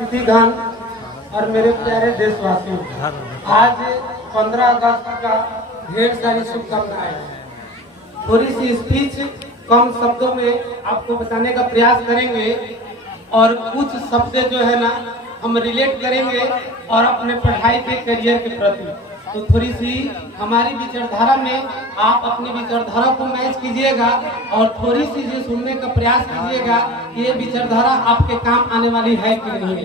गण और मेरे प्यारे देशवासियों, आज 15 अगस्त का ढेर सारी शुभकामनाएं। थोड़ी सी स्पीच कम शब्दों में आपको बताने का प्रयास करेंगे और कुछ शब्द जो है ना हम रिलेट करेंगे और अपने पढ़ाई के करियर के प्रति। तो थोड़ी सी हमारी विचारधारा में आप अपनी विचारधारा को मैच कीजिएगा और थोड़ी सी जो सुनने का प्रयास कीजिएगा कि ये विचारधारा आपके काम आने वाली है कि नहीं है।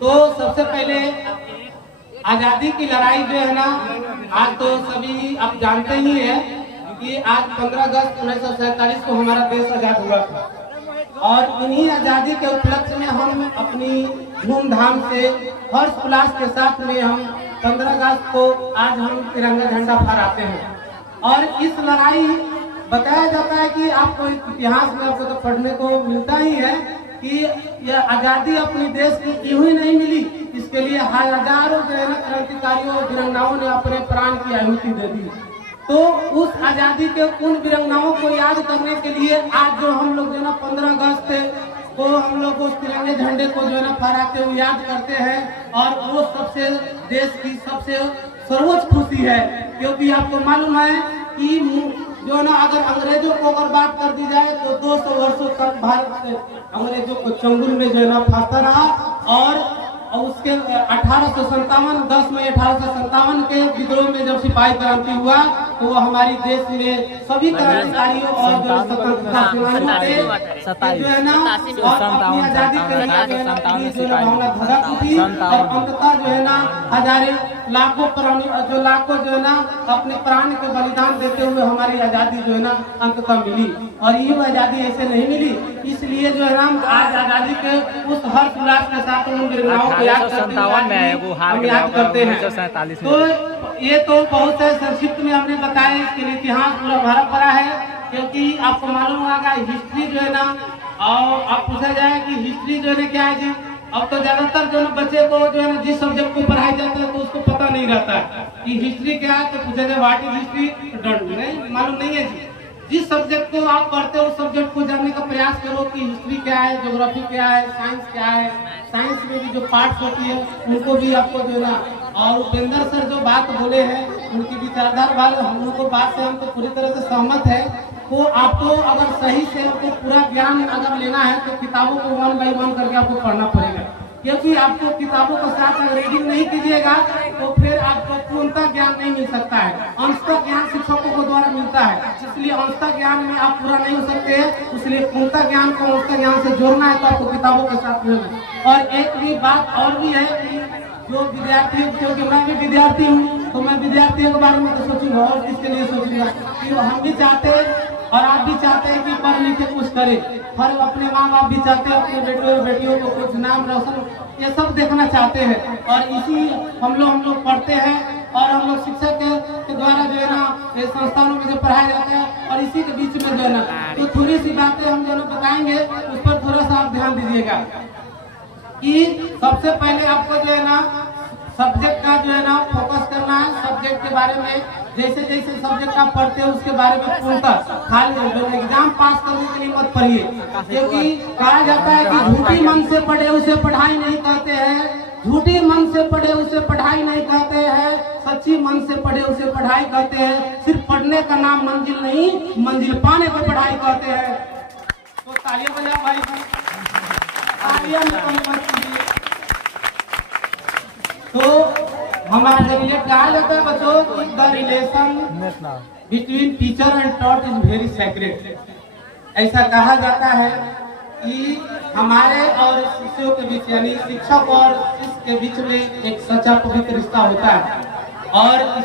तो सबसे पहले आजादी की लड़ाई जो है ना, आज तो सभी आप जानते ही हैं कि आज 15 अगस्त 1947 को हमारा देश आजाद हुआ था और इन्हीं आजादी के उपलक्ष्य में हम अपनी धूमधाम से हर्ष उल्लास के साथ में हम 15 अगस्त को आज हम तिरंगा झंडा फहराते हैं। और इस लड़ाई बताया जाता है कि आपको इतिहास में आपको तो पढ़ने को मिलता ही है कि यह आजादी अपनी देश की यूं ही नहीं मिली, इसके लिए हजारों क्रांतिकारियों और वीरांगनाओं ने अपने प्राण की आहुति दे दी। तो उस आजादी के उन वीरांगनाओं को याद करने के लिए आज जो हम लोग जो ना 15 अगस्त को हम लोग उस तिरंगे झंडे को जो है ना फहराते हुए याद करते हैं और वो सबसे देश की सबसे सर्वोच्च खुशी है। क्योंकि आपको मालूम है कि जो ना अगर अंग्रेजों को अगर बात कर दी जाए तो 200 वर्षों तक भारत अंग्रेजों को चंगुल में जो है ना फंसता रहा और उसके 1857 10 मई 1857 के विद्रोह में जब सिपाही क्रांति हुआ तो वो हमारी देश में सभी क्रांतिकारियों और जो स्वतंत्रता सेनानियों जो है ना और अपनी आजादी के लिए जो भावना धड़क उठी और अंततः जो है ना हजारों लाखों जो है ना अपने प्राण के बलिदान देते हुए हमारी आजादी जो है ना अंततः मिली। और ये आजादी ऐसे नहीं मिली, इसलिए जो है ना आज आजादी के उस हर्ष उल्लास के साथ उन वीरांगनाओं को याद करते हैं। तो ये तो बहुत है संक्षिप्त में हमने बताया, इसके इतिहास पूरा भरा पड़ा है। क्योंकि आपको मालूम होगा हिस्ट्री जो है ना, और आप पूछा जाए कि हिस्ट्री जो है क्या है जी, अब तो ज्यादातर जो है बच्चे को जो है ना जिस सब्जेक्ट को पढ़ाई जाता है तो उसको पता नहीं रहता है कि हिस्ट्री क्या है। तो पूछा जाए व्हाट इज हिस्ट्री, नहीं मालूम नहीं है जी। जिस सब्जेक्ट को आप पढ़ते हो उस सब्जेक्ट को जानने का प्रयास करो कि हिस्ट्री क्या है, ज्योग्राफी क्या है, साइंस क्या है। साइंस में भी जो पार्ट्स होती है उनको भी आपको जो ना, और उपेंद्र सर जो बात बोले हैं उनकी विचारधारा वाले हम लोग को बात से हमको पूरी तरह से सहमत है। तो आपको अगर सही से आपको पूरा ज्ञान अगर लेना है तो किताबों को 1 बाय 1 करके आपको पढ़ना पड़ेगा। क्योंकि आपको किताबों के साथ अगर रीडिंग नहीं कीजिएगा तो फिर आपको पूर्णतः ज्ञान नहीं मिल सकता है। अंशतः ज्ञान शिक्षकों को द्वारा मिलता है, इसलिए अंशतः ज्ञान में आप पूरा नहीं हो सकते हैं। इसलिए पूर्णतः ज्ञान को अंशतः ज्ञान से जोड़ना है तो आपको किताबों के साथ मिलना। और एक भी बात और भी है कि जो विद्यार्थी, क्योंकि मैं भी विद्यार्थी हूँ तो मैं विद्यार्थियों के बारे में तो सोचूंगा और किसके लिए सोचूंगा कि हम भी चाहते हैं और आप भी चाहते हैं कि पढ़ लिख के कुछ करें। हर अपने माँ बाप भी चाहते हैं अपने बेटों बेटियों को कुछ नाम रोशन ये सब देखना चाहते हैं। और इसी हम लोग पढ़ते हैं और हम लोग शिक्षक के द्वारा जो है ना ये संस्थानों में जो पढ़ाया जाता है और इसी के बीच में जो है ना तो थोड़ी सी बातें हम जो बताएंगे उस पर थोड़ा सा आप ध्यान दीजिएगा कि सबसे पहले आपको जो है ना सब्जेक्ट का जो है ना फोकस करना है। सब्जेक्ट के बारे में जैसे जैसे सब्जेक्ट आप पढ़ते हैं उसके बारे में पूछता खाली एग्जाम पास करने के लिए मत पढ़िए। क्योंकि कहा जाता है कि झूठी मन से पढ़े उसे पढ़ाई नहीं कहते हैं, झूठी मन से पढ़े उसे पढ़ाई नहीं कहते हैं, सच्ची मन से पढ़े उसे पढ़ाई कहते हैं। सिर्फ पढ़ने का नाम मंजिल नहीं, मंजिल पाने को पढ़ाई कहते हैं। तो तालियां बजा भाई, तालियां तो हमारा रिलेट कहा जाता है बच्चों, the relation between teacher and taught is very sacred. ऐसा कहा जाता है कि हमारे और शिष्यों के बीच यानी शिक्षक और शिष्य के बीच में एक सच्चा पवित्र रिश्ता होता है। और